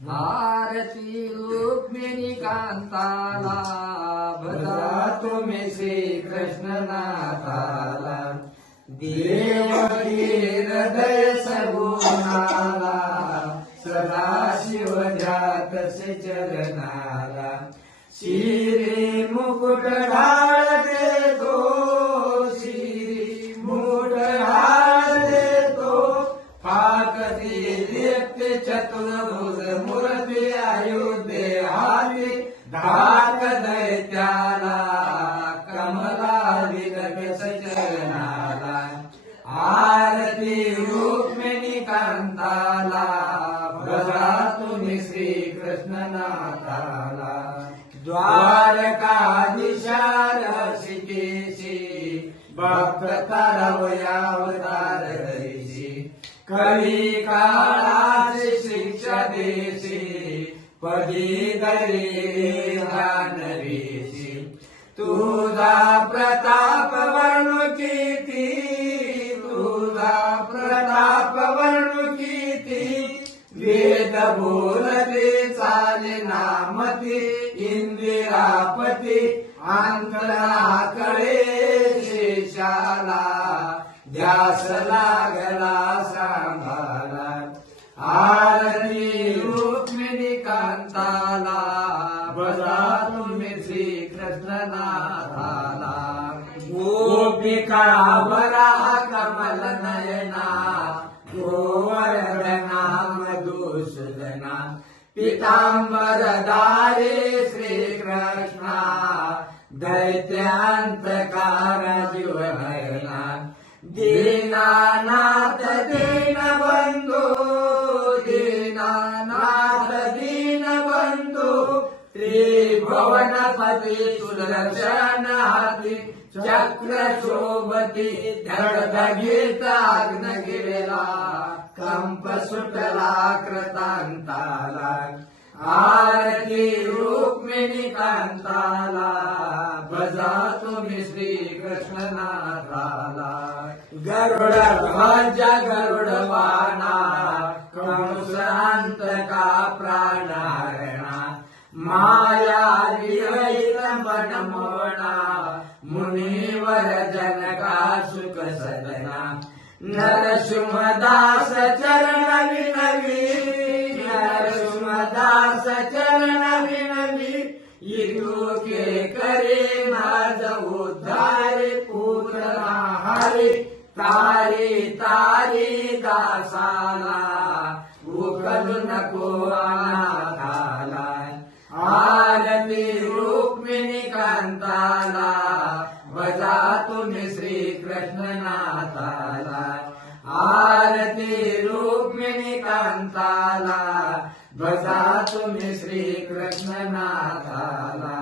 आरती रुक्मिणी कांताला भजा तुम्ही श्री कृष्णनाथाला देवकी हृदय सगुणाला सदाशिव ध्यातसे चरणाला शिरी मुकुट ढाळते तो शिरी मुकुट ढाळते तो फाकती लिप्ते चतुर्भुज मूर्ती अयोध्ये हाती धाक दैत्याला कमला विलकस चरणाला आरती रुक्मिणी कांताला भजा तुम्ही श्री कृष्णनाथाला द्वारकाधीशा रसिकेशी भक्त तारवयावतार हरीशी कवी काळाची शिक्षा देशी पदी दरी जानवीशी तुझा प्रताप वर्णु किती तुझा प्रताप वर्णु किती वेद बोलते चाले नामती इंदिरापती अंतराकडे शेषाला ध्यास लागला सांभाळा आरती रुक्मिणी कांताला भजा तुम्ही श्री कृष्णनाथाला गोपिका वरा कमल नयना गोवर्धना मधुसूदना पीतांबर धारे श्री कृष्णा दैत्यांतकार जीवनयना दीनानाथ दीनबंधू दीनानाथ दीनबंधू त्रिभुवनपती सुदर्शन हाती चक्र शोभती धडधगीत आग्न गिरेला कंप सुटला कृतांताला आरती रुक्मिणी कांताला भजा तुम्ही श्री कृष्णनाथाला गरुड ध्वज गरुड वाहना कंसांत का प्राणारणा माया विरहित मनमोहना मुनीवर जनका सुख सदना नरसिंहदास चरण विनवी नरसिंहदास चरण विनवी इतुके करे माझ उद्धारे पुत्र हरी तारी तारी दासाला उकलू नको अनाथाला आरती रुक्मिणी कांताला भजा तुम्ही श्री कृष्णनाथाला आरती रुक्मिणी कांताला भजा तुम्ही श्री कृष्णनाथाला